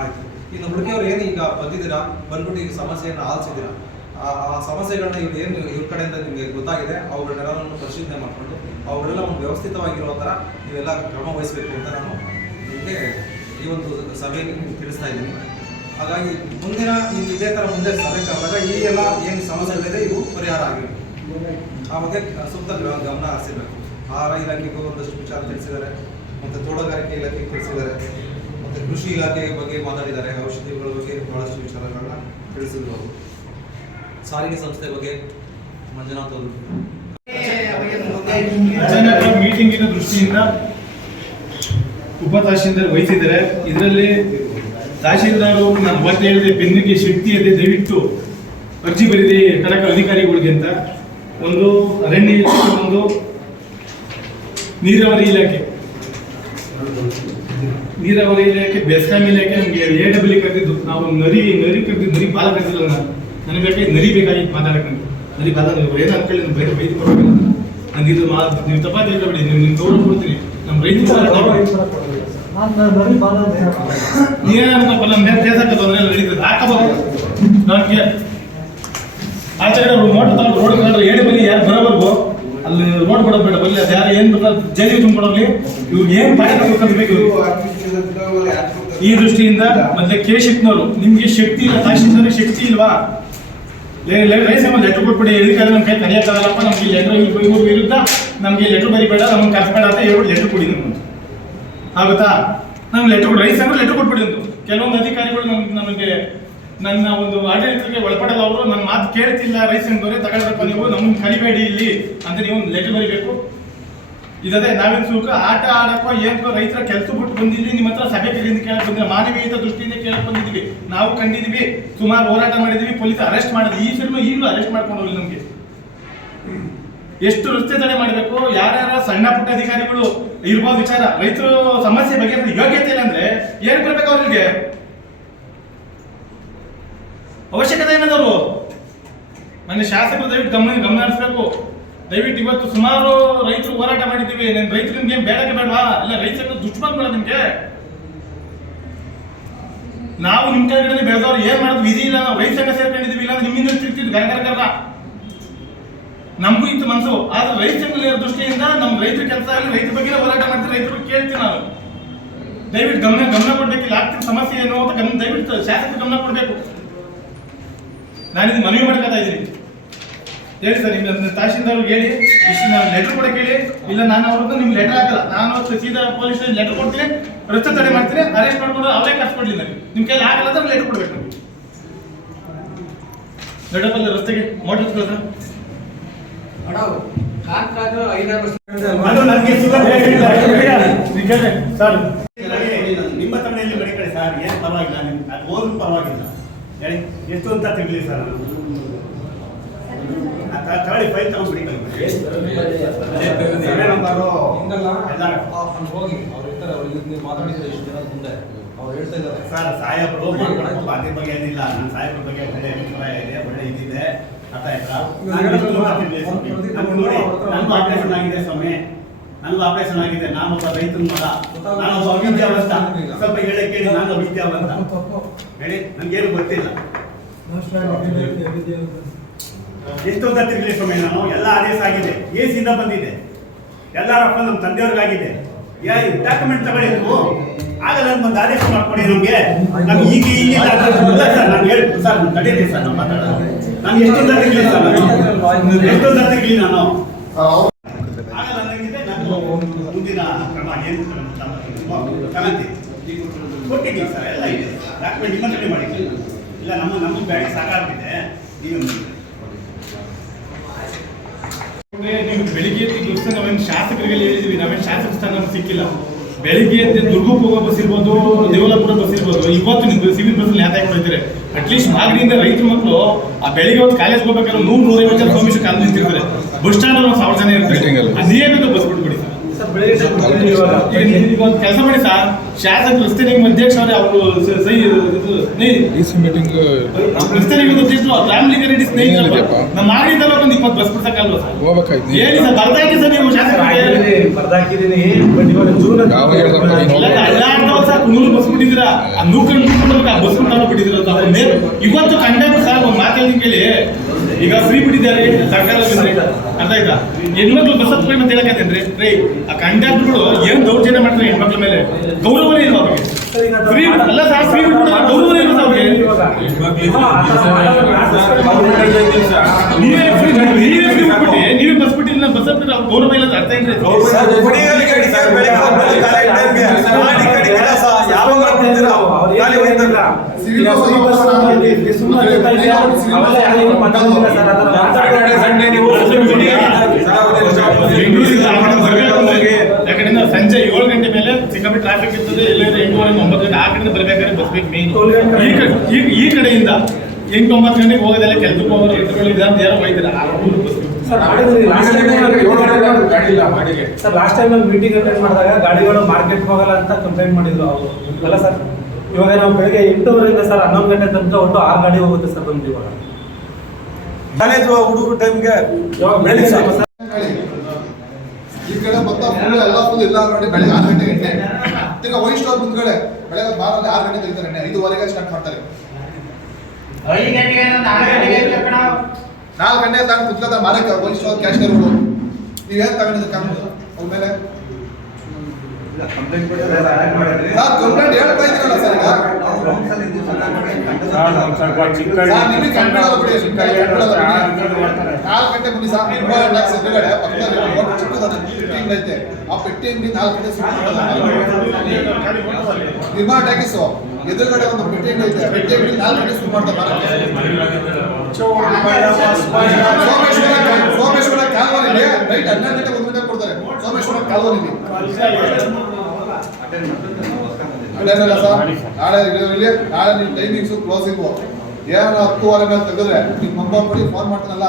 ಆಯ್ತು. ಇನ್ನು ಹುಡುಗಿಯವ್ರು ಏನು ಈಗ ಬಂದಿದ್ದೀರಾ, ಬಂದ್ಬಿಟ್ಟು ಈಗ ಸಮಸ್ಯೆಯನ್ನು ಆಲಿಸಿದ್ದೀರಾ, ಆ ಸಮಸ್ಯೆಗಳನ್ನ ಇವ್ರು ಏನು ಇವ್ರ ಕಡೆಯಿಂದ ನಿಮಗೆ ಗೊತ್ತಾಗಿದೆ ಅವುಗಳನ್ನೆಲ್ಲವನ್ನು ಪರಿಶೀಲನೆ ಮಾಡಿಕೊಂಡು ಅವುಗಳೆಲ್ಲ ಒಂದು ವ್ಯವಸ್ಥಿತವಾಗಿರೋ ಥರ ನೀವೆಲ್ಲ ಕ್ರಮ ವಹಿಸಬೇಕು ಅಂತ ನಾನು ನಿಮಗೆ ಈ ಒಂದು ಸಭೆಯಲ್ಲಿ ತಿಳಿಸ್ತಾ ಇದ್ದೀನಿ. ಹಾಗಾಗಿ ಮುಂದಿನ ಇದೇ ಥರ ಮುಂದೆ ಸಭೆ ಕರೆದಾಗ ಈ ಎಲ್ಲ ಏನು ಸಮಸ್ಯೆಗಳಿದೆ ಇವು ಪರಿಹಾರ ಆಗಿವೆ. ಆ ಬಗ್ಗೆ ಸೂಕ್ತ ಗಮನ ಹರಿಸಬೇಕು. ಆಹಾರ ಇಲಾಖೆಗೂ ಒಂದಷ್ಟು ವಿಚಾರ ತಿಳಿಸಿದ್ದಾರೆ, ಮತ್ತು ತೋಟಗಾರಿಕೆ ಇಲಾಖೆಗೆ ತಿಳಿಸಿದ್ದಾರೆ. ಕೃಷಿ ಇಲಾಖೆ ಬಗ್ಗೆ ಮಾತಾಡಿದ್ದಾರೆ, ಔಷಧಿಗಳ ಬಗ್ಗೆ ಬಹಳಷ್ಟು ವಿಚಾರಗಳನ್ನ ತಿಳಿಸಿದ್ರು ಅವರು. ಸಾರಿಗೆ ಸಂಸ್ಥೆ ಬಗ್ಗೆ ಮಂಜುನಾಥ್ ಅವರು ಅಚಾನಕ ಮೀಟಿಂಗಿನ ದೃಷ್ಟಿಯಿಂದ ಉಪ ತಹಶೀಲ್ದಾರ್ ವಹಿಸಿದ್ದಾರೆ. ಇದರಲ್ಲಿ ತಹಶೀಲ್ದಾರ್ ನಾನು ಮತ್ತೆ ಹೇಳಿದೆ, ಬೆನ್ನಿಗೆ ಶಕ್ತಿ ಇದೆ, ದಯವಿಟ್ಟು ಅರ್ಜಿ ಬರೀರಿ ಖಡಕ ಅಧಿಕಾರಿಗಳಿಗೆ ಅಂತ. ಒಂದು ಅರಣ್ಯ ಇಲಾಖೆ, ಒಂದು ನೀರಾವರಿ ಇಲಾಖೆ, ಬೆಸ್ಕಾಂ ಇಲಾಖೆ ನಮಗೆ AW ಕರೆದಿದ್ದು. ನಾವು ನರಿ ಕರೆದಿದ್ದು, ನರಿ ಬಾಲ ಕರೆದಿಲ್ಲ. ನನಗೆ ಬೇಕಾಗಿ ನರಿ ಬೇಕಾಗಿತ್ತು ಮಾತಾಡಕ್ಕೆ. ನರಿ ಬಾಲ ಏನು ಅನ್ಕೊಳ್ಳಿ, ಬೇರೆ ಬೈದು ಕೊಡೋದಿಲ್ಲ. ನಂಗೆ ಇದು ನೀವು ತಪ್ಪಾಗಿ ಹೇಳ್ಬೇಡಿ, ನೀವು ಗೌರವ ಕೊಡ್ತೀನಿ. ನಮ್ಮ ರೈತರು ನೀವೇನಪ್ಪ ನಮ್ಮ ಮೇಲೆ ಕೇಸ್ ಹಾಕೋದು ಅಂದ್ರೆ ನಡೀತದೆ, ಹಾಕಬಹುದು. ನನಗೆ ಆಚೆ ಕಡೆ ಮೋಟರ್ ತಗೊಂಡು ರೋಡ್ ಕಂಡ್ರೆ AW ಯಾರು ಬರೋವರೆಗೂ ಅಲ್ಲಿ ರೋಡ್ ಕೊಡೋದು ಬೇಡ. ಬರಲಿ ಅದು ಯಾರು ಏನು ಬರ್ತಾರೆ ಜಲ್ಲಿ ತುಂಬಿಕೊಡೋಗ್ಲಿ, ಇವ್ರಿಗೆ ಏನು ಪಾಠ ಕಲಿಬೇಕು. ಈ ದೃಷ್ಟಿಯಿಂದ ಮೊದಲೇ ಕೇಶಿಕ್ನವರು, ನಿಮ್ಗೆ ಶಕ್ತಿ ಇಲ್ಲ, ತಹಶೀಲ್ದಾರ್ ಶಕ್ತಿ ಇಲ್ವಾ? ರೈಸಮ್ಮ ಲೆಟರ್ ಕೊಟ್ಬಿಡಿ, ಎದಕ್ಕಾದ್ರೆ ನಮ್ಮ ಕೈ ಕರೆಯೋಕ್ಕಾಗಲ್ಲಪ್ಪ, ನಮಗೆ ಲೆಟರ್ ಇವ್ರ ವಿರುದ್ಧ ನಮಗೆ ಲೆಟರ್ ಬರಿಬೇಡ, ನಮ್ಗೆ ಕರ್ಸ್ಬೇಡ ಅಂತ ಹೇಳ್ಬಿಟ್ಟು ಲೆಟರ್ ಕೊಡಿ ನಮ್ಗೆ. ಆಗುತ್ತಾ? ನಮ್ಗೆ ಲೆಟರ್ ಕೊಡಿ, ರೈಸ್ ಅಂದ್ರೆ ಲೆಟರ್ ಕೊಟ್ಬಿಡಿ ಅಂತ. ಕೆಲವೊಂದು ಅಧಿಕಾರಿಗಳು ನಮಗೆ ನನ್ನ ಒಂದು ಆಡಳಿತಕ್ಕೆ ಒಳಪಡಲ್ಲ. ಅವರು ನನ್ನ ಮಾತು ಕೇಳ್ತಿಲ್ಲ, ರೈಸ್ ಅಂಗವರೇ ತಗೊಳ್ಬೇಕು, ನೀವು ನಮ್ಮನ್ನು ಕರಿಬೇಡಿ ಇಲ್ಲಿ ಅಂತ ನೀವು ಒಂದು ಲೆಟರ್ ಬರಿಬೇಕು. ಇದದೇ ನಾವೇನು ಸುಖ ಆಟ ಆಡಕ್ಕೋ ಏನಕ್ಕೋ ರೈತರ ಕೆಲಸ ಬಿಟ್ಟು ಬಂದಿದ್ವಿ, ನಿಮ್ಮ ಹತ್ರ ಸಭೆ ಕರೆಯಿಂದ ಕೇಳಕ್ ಬಂದಿಲ್ಲ, ಮಾನವೀಯತೆ ದೃಷ್ಟಿಯಿಂದ ಕೇಳಕ್ ಬಂದಿದ್ವಿ. ನಾವು ಕಂಡಿದ್ವಿ, ಸುಮಾರು ಹೋರಾಟ ಮಾಡಿದ್ವಿ, ಪೊಲೀಸ್ ಅರೆಸ್ಟ್ ಮಾಡಿದ್ವಿ. ಈ ಫಿಲ್ಮ್ ಈಗಲೂ ಅರೆಸ್ಟ್ ಮಾಡ್ಕೊಂಡು ಹೋಗಿಲ್ಲ. ನಮಗೆ ಎಷ್ಟು ರಸ್ತೆ ತಡೆ ಮಾಡಬೇಕು, ಯಾರ್ಯಾರ ಸಣ್ಣ ಪುಟ್ಟ ಅಧಿಕಾರಿಗಳು ಇರ್ಬೋದು ವಿಚಾರ. ರೈತರು ಸಮಸ್ಯೆ ಬಗ್ಗೆ ಯೋಗ್ಯತೆ ಇಲ್ಲ ಅಂದ್ರೆ ಏನ್ ಬರ್ಬೇಕು ಅವ್ರಿಗೆ? ಅವಶ್ಯಕತೆ ಏನದವರು? ನನ್ನ ಶಾಸಕರು ದಯವಿಟ್ಟು ಗಮನ ಹರಿಸಬೇಕು. ದಯವಿಟ್ಟು ಇವತ್ತು ಸುಮಾರು ರೈತರು ಹೋರಾಟ ಮಾಡಿದ್ದೀವಿ. ರೈತರು ನಿಮ್ಗೆ ಬೇಡಕ್ಕೆ ಬೇಡವಾ? ಇಲ್ಲ ರೈತರು ದುಷ್ಮನ್ಗಳ ನಿಮ್ಗೆ. ನಾವು ನಿಮ್ ಕೆಳಗಡೆ ಬೆಳೆದವ್ರು ಏನ್ ಮಾಡೋದು ವಿಧಿ ಇಲ್ಲ. ನಾವು ರೈತ ಸಂಘ ಸೇರ್ಕೊಂಡಿದ್ದೀವಿ, ಇಲ್ಲ ನಿಮ್ಮಿಂದ ತಿರ್ತಿದ್ವಿ ಗರಗರ. ನಮಗೂ ಇತ್ತು ಮನಸ್ಸು, ಆದ್ರೆ ರೈತ ಸಂಘ ದೃಷ್ಟಿಯಿಂದ ನಮ್ಮ ರೈತರ ಕೆಲಸ ಆಗಲಿ, ರೈತರ ಬಗ್ಗೆ ಹೋರಾಟ ಮಾಡ್ತೀವಿ, ರೈತರ ಬಗ್ಗೆ ಕೇಳ್ತೀವಿ ನಾವು. ದಯವಿಟ್ಟು ಗಮನ ಕೊಡ್ಬೇಕು. ಇಲ್ಲಿ ಆಗ್ತಿರೋ ಸಮಸ್ಯೆ ಏನು ಅಂತ ದಯವಿಟ್ಟು ಶಾಸಕರು ಗಮನ ಕೊಡ್ಬೇಕು. ನಾನಿದು ಮನವಿ ಮಾಡ್ಕೊತಾ ಇದ್ದೀನಿ. ಹೇಳಿ ಸರ್, ನಿಮ್ಮ ತಹಶೀಲ್ದಾರ್ಗೆ ಹೇಳಿ, ಇಷ್ಟು ನಾನು ಲೆಟರ್ ಕೊಡಕ್ಕೆ ಹೇಳಿ. ಇಲ್ಲ ನಾನು ಅವ್ರದ್ದು ನಿಮ್ಗೆ ಲೆಟರ್ ಹಾಕಲ್ಲ, ನಾನು ಸೀದಾ ಪೊಲೀಸ್ ಸ್ಟೇಷನ್ ಲೆಟರ್ ಕೊಡ್ತೀನಿ, ರಸ್ತೆ ತಡೆ ಮಾಡ್ತೀನಿ, ಅರೆಸ್ಟ್ ಮಾಡ್ಕೊಂಡು ಅವರೇ ಕರ್ಸ್ಕೊಡ್ಲಿ. ನನಗೆ ನಿಮ್ಮ ಕೈಲಿ ಆಗಲ್ಲ ಅಂದ್ರೆ ಲೆಟರ್ ಕೊಡ್ಬೇಕು. ನಡಪಲ್ಲ ರಸ್ತೆಗೆ ಮೋಟರ್ ಸರ್ ನಿಮ್ಮ ತಮ್ಮನೆಯಲ್ಲಿ ಬರೀ ಕಡೆ ಸರ್, ಏನು ಪರವಾಗಿಲ್ಲ, ನಿಮ್ಗೆ ಅದು ಓದ್ರೂ ಪರವಾಗಿಲ್ಲ ಹೇಳಿ, ಎಷ್ಟು ಅಂತ ತಿರ್ಲಿ ಸರ್. ತಗೊಳ್ಳಿ, ಫೈಲ್ ತಗೊಂಡ್ಬಿಡಿ. ಹೋಗಿ ಅವ್ರು ಇರ್ತಾರೆ, ಅವ್ರಿಗೆ ಮಾತಾಡಿದ್ರೆ ಇಷ್ಟು ಜನ ಮುಂದೆ ಅವ್ರು ಹೇಳ್ತಾ ಇದ್ದಾರೆ ಸರ್, ಸಾಹೇಬರು ಮಾಡ್ಕೊಳಪ್ಪ, ಅದ್ರ ಬಗ್ಗೆ ಏನಿಲ್ಲ. ನನ್ನ ಸಾಹೇಬ್ರ ಬಗ್ಗೆ ಒಳ್ಳೆ ಅಭಿಪ್ರಾಯ ಇದೆ, ಒಳ್ಳೆ ಇದಿದೆ. ಅರ್ಥ ಆಯ್ತಾ? ನೋಡಿ, ನನಗೂ ಆಪರೇಷನ್ ಆಗಿದೆ ಸ್ವಾಮಿ, ನನಗೂ ಆಪರೇಷನ್ ಆಗಿದೆ. ನಾನೊಬ್ಬ ರೈತನ ಮಗ, ನಾನೊಬ್ಬ ಅವಿದ್ಯಾವಂತ. ಸ್ವಲ್ಪ ಹೇಳಕ್ಕೆ ಕೇಳಿ, ನಾನು ಅವಿದ್ಯಾವಂತ ಹೇಳಿ, ನನ್ಗೇನು ಗೊತ್ತಿಲ್ಲ. ಎಷ್ಟೊಂದ ತಿರ್ಗಲಿ ಸ್ವಾಮಿ, ನಾನು ಎಲ್ಲ ಆದೇಶ ಆಗಿದೆ, ಏಸಿಂದ ಬಂದಿದೆ, ಎಲ್ಲರಪ್ಪ ನಮ್ಮ ತಂದೆಯವ್ರಿಗಾಗಿದೆ. ಡಾಕ್ಯುಮೆಂಟ್ ತಗೊಳ್ಳಿ, ಆಗಲ್ಲ ಒಂದು ಆದೇಶ ಮಾಡ್ಕೊಡಿ ನಮ್ಗೆ. ನಮ್ಗೆ ಈಗ ಸರ್, ನಾನು ಹೇಳ್ತೀನಿ ಸರ್, ತಡೀರಿ ಸರ್, ನಾವು ಮಾತಾಡೋದು. ನಾನು ಎಷ್ಟೊಂದ ತಿರ್ಗಲಿ ಸರ್, ಎಷ್ಟೊಂದ ತಿರ್ಗಲಿ ನಾನು ಆಗಲ್ಲ ನನಗಿದೆ. ನಾನು ಮುಂದಿನ ಕ್ರಮ ಏನು ತಗೊಂತೀವಿ, ಕೊಟ್ಟಿದ್ದೀವಿ ಸರ್, ಎಲ್ಲ ಇದೆ ಡಾಕ್ಯುಮೆಂಟ್. ನಿಮ್ಮ ಕಡೆ ಮಾಡಿ, ಇಲ್ಲ ನಮ್ಮ ಬ್ಯಾಡಿ ಸಾಕಾಗ್ತಿದೆ. ನೀವು ಬೆಳಿಗ್ಗೆ ಎದ್ದು ನಾವೇನು ಶಾಸಕರಿಗೆ ಹೇಳಿದ್ವಿ, ನಾವೇನು ಶಾಸಕ ಸ್ಥಾನ ನಮ್ಗೆ ಸಿಕ್ಕಿಲ್ಲ. ಬೆಳಿಗ್ಗೆ ಎದ್ದು ದುರ್ಗಕ್ಕೆ ಹೋಗೋ ಬಸ್ ಇರ್ಬೋದು, ದೇವಲಾಪುರ ಬಸ್ ಇರ್ಬೋದು, ಇವತ್ತು ನೀವು ಸಿವಿಲ್ ಬಸ್ ನ್ಯಾಯ ಕೊಡ್ತಾರೆ. ಅಟ್ಲೀಸ್ಟ್ ಮಾಗಡಿಯಿಂದ ರೈತರ ಮಕ್ಕಳು ಆ ಬೆಳಿಗ್ಗೆ ಹೊತ್ತು ಕಾಲೇಜ್ ಹೋಗ್ಬೇಕಾದ್ರೆ 100-150 ಜನ ಸೋಮೇಶ್ ಕಾಲ ನಿಂತಿರ್ತಾರೆ. ಬಸ್ ಸ್ಟ್ಯಾಂಡ್ 1000 ಜನ ಇರ್ತಾರೆ. ಅದೇ ಬೇಕು ಬಸ್ ಬಿಟ್ಬಿಡಿ ಸರ್. ಈಗ ಒಂದು ಕೆಲಸ ಮಾಡಿ ಸರ್, ಶಾಸಕ ರಸ್ತೆ ನಿಗಮ ಅಧ್ಯಕ್ಷ ಅವರೇ, ಅವರು ರಸ್ತೆ ನಿಗಮ ಅಧ್ಯಕ್ಷರು ರಾಮಲಿಂಗ ರೆಡ್ಡಿ ಸ್ನೇಹಿತರಪ್ಪ. ನಮ್ಮ ಮಾಗಡಿಯಿಂದ ಒಂದು 20 ಬಸ್ ಬಿಡ್ಸಕ್ಕಲ್ವ ಸರ್? ಹೇಳಿ ಸರ್, ಬರ್ದಾಕಿ ಸರ್ ನೀವು ಶಾಸಕರಿಗೆ. ಬರ್ದಾಕಿದ್ದೀನಿ, ಬಟ್ ಇವಾಗ ಜೂನ್ ಸರ್ 100 ಬಸ್ ಬಿಟ್ಟಿದ್ದೀರಾ, ಆ ನೂಕೊಂಡು ಆ ಬಸ್ ಬಿಟ್ಟು ಬಿಟ್ಟಿದ್ದೀರ. ಇವತ್ತು ಕಂಡಕ್ಟರ್ ಸರ್ ಒಂದು ಮಾತಾಡಿ ಕೇಳಿ, ಈಗ ಫ್ರೀ ಬಿಟ್ಟಿದ್ದಾರೆ ಸರ್ಕಾರದಲ್ಲಿ, ಅರ್ಥ ಆಯ್ತಾ? ಹೆಣ್ಮಕ್ಳು ಬಸ್ ಹತ್ಕೊಂಡು ಅಂತ ಹೇಳಕತ್ತೇನ್ರಿ ರೀ? ಆ ಕಂಡಕ್ಟರ್ಗಳು ಏನ್ ದೌರ್ಜನ್ಯ ಮಾಡ್ತಾರೆ ಹೆಣ್ಮಕ್ಳ ಮೇಲೆ, ಗೌರವನೇ ಇಲ್ವಾ ಅವ್ರಿಗೆ? ಫ್ರೀ ಅಲ್ಲ ಸರ್, ಫ್ರೀ ಬಿಟ್ಬಿಟ್ಟು ಗೌರವನೇ ಇಲ್ವಾ ಅವ್ರಿಗೆ? ನೀವೇ ಫ್ರೀ ಬಿಟ್ಬಿಟ್ಟು ನೀವೇ ಬಸ್ ಬಿಟ್ಟಿಲ್ಲ, ಬಸ್ ಹತ್ತಿರ ಅವ್ರ ಗೌರವ ಇಲ್ಲ, ಅರ್ಥ ಏನ್ರಿ? ಯಾವಾಗ ಇಲ್ಲ. ಈಗ free bus ಅಲ್ಲಿ ಸುಮ್ಮನೆ ಆಗ್ತಾ ಇದೆಯಾ? ಅವೆಲ್ಲ ಯಾರಿಗೂ ಮಾತಾಡೋದಿಲ್ಲ ಸರ್. ಅದನ್ನ ಸಂಡೇ ನೀವು ಯಾಕಂದ್ರೆ ನಾವು ಸಂಜೆ 7 ಗಂಟೆ ಮೇಲೆ ಸಿಕ್ಕಾಪಟ್ಟೆ ಟ್ರಾಫಿಕ್ ಇರ್ತದೆ. ಎಲ್ಲರೂ 8:30 9 ಗಂಟೆ ಆ ಕಡೆಯಿಂದ ಬರ್ಬೇಕಾದ್ರೆ ಬಸ್ ಬೇಕು ಮೇನ್. ಈ ಕಡೆಯಿಂದ 8-9 ಗಂಟೆಗೆ ಹೋಗೋದೆಲ್ಲ ಕೆಲಸಕ್ಕೆ ಹೋಗೋರು ಎತ್ತುಗಳು ಇದಂತ ಯಾರೋ ಹೋಯ್ತಾರೆ ಆ ಊರು bus sir last time meeting attend ಮಾಡಿದಾಗ ಗಾಡಿಗಳು ಮಾರ್ಕೆಟ್ಗೆ ಹೋಗಲ್ಲ ಅಂತ ಕಂಪ್ಲೇಂಟ್ ಮಾಡಿದ್ರು ಅವರು ಅಲ್ಲ ಸರ್. ಇವಾಗ ನಾವು ಬೆಳಗ್ಗೆ 8:00 ಸರ್ 11 ಗಂಟೆ ತನಕ ಒಟ್ಟು 6 ಗಾಡಿ ಹೋಗುತ್ತೆ ಸರ್ ನಮ್ದು ಇವಾಗ. ಕಾಲೇಜ್ ಹುಡುಗರು ಟೈಮ್ಗೆ ಇವಾಗ ಬೆಳಗ್ಗೆ ಸರ್ ಈ ಕಡೆ ಮೊತ್ತ ಫುಲ್ ಎಲ್ಲ ಫುಲ್ ಇಲ್ಲ ನೋಡಿ ಬೆಳಗ್ಗೆ 6 ಗಂಟೆಗೆ ಎಣ್ಣೆ ತಿರ್ಗಾ ವೈನ್ ಸ್ಟಾಲ್ ಮುಂದ್ಗಡೆ ಬೆಳಗ್ಗೆ ಬಾರಲ್ಲಿ 6 ಗಂಟೆ ತೆಗಿತಾರೆ ಎಣ್ಣೆ 5:15ಗೆ ಸ್ಟಾರ್ಟ್ ಮಾಡ್ತಾರೆ. 5 ಗಂಟೆಗೆ 4 ಗಂಟೆಗೆ 4 ಗಂಟೆ ತಗೊಂಡು ಕುತ್ಕೋತಾರೆ ಮಾರಕ್ಕೆ ವೈನ್ ಸ್ಟಾಲ್ ಕ್ಯಾಶಿಯರ್ಗಳು. ನೀವೇನು ತಗೊಂಡಿದ್ದು ಕಾನೂನು ಅವ್ರ ಮೇಲೆ ಕಂಪ್ಲೇಂಟ್ ಸರ್ ಕಂಪ್ಲೇಂಟ್ ಹೇಳ್ತಾ ಇದ್ದೀರಲ್ಲ ಸರ್ ಈಗ ಸರ್ ನಿಮಗೆ ಕಂಪ್ಲೇಂಟ್ ಬಿಡಿ 4 ಗಂಟೆ ಮುಂದೆ ಸರ್ ಟ್ಯಾಕ್ಸ್ ಎದುರುಗಡೆ ಪಕ್ಕದಲ್ಲಿ ಒಂದು ಚಿಕ್ಕದಾದ ಪೆಟ್ಟಿ ಐತೆ ಆ ಪೆಟ್ಟಿ ಅಂಗಡಿ 4 ಗಂಟೆ ನಿರ್ಮಾಣ ಟ್ಯಾಕ್ಸ್ ಎದುರುಗಡೆ ಒಂದು ಪೆಟ್ಟಿ ಅಂಗಡಿ ಐತೆ ಪೆಟ್ಟಿ ಅಂಗಡಿ 4 ಗಂಟೆ ಶುರು ಮಾಡ್ತಾರೆ ಸೋಮೇಶ್ವರ ಕಾಲ್ವನಿಗೆ ನೈಟ್ 12 ಗಂಟೆ 1 ಗಂಟೆ ಕೊಡ್ತಾರೆ. ಸೋಮೇಶ್ವರ ಕಾಲ್ವನಿಗೆ ಅದೇನಲ್ಲ ಸರ್ ನಾಳೆ ನಿಮ್ಮ ಟೈಮಿಂಗ್ಸು ಕ್ಲೋಸಿಂಗು ಏನೋ 10:15 ಮೇಲೆ ತೆಗೆದ್ರೆ ನಿಮ್ಮ ನಂಬರ್ ಕೊಡಿ ಫೋನ್ ಮಾಡ್ತಾನಲ್ಲ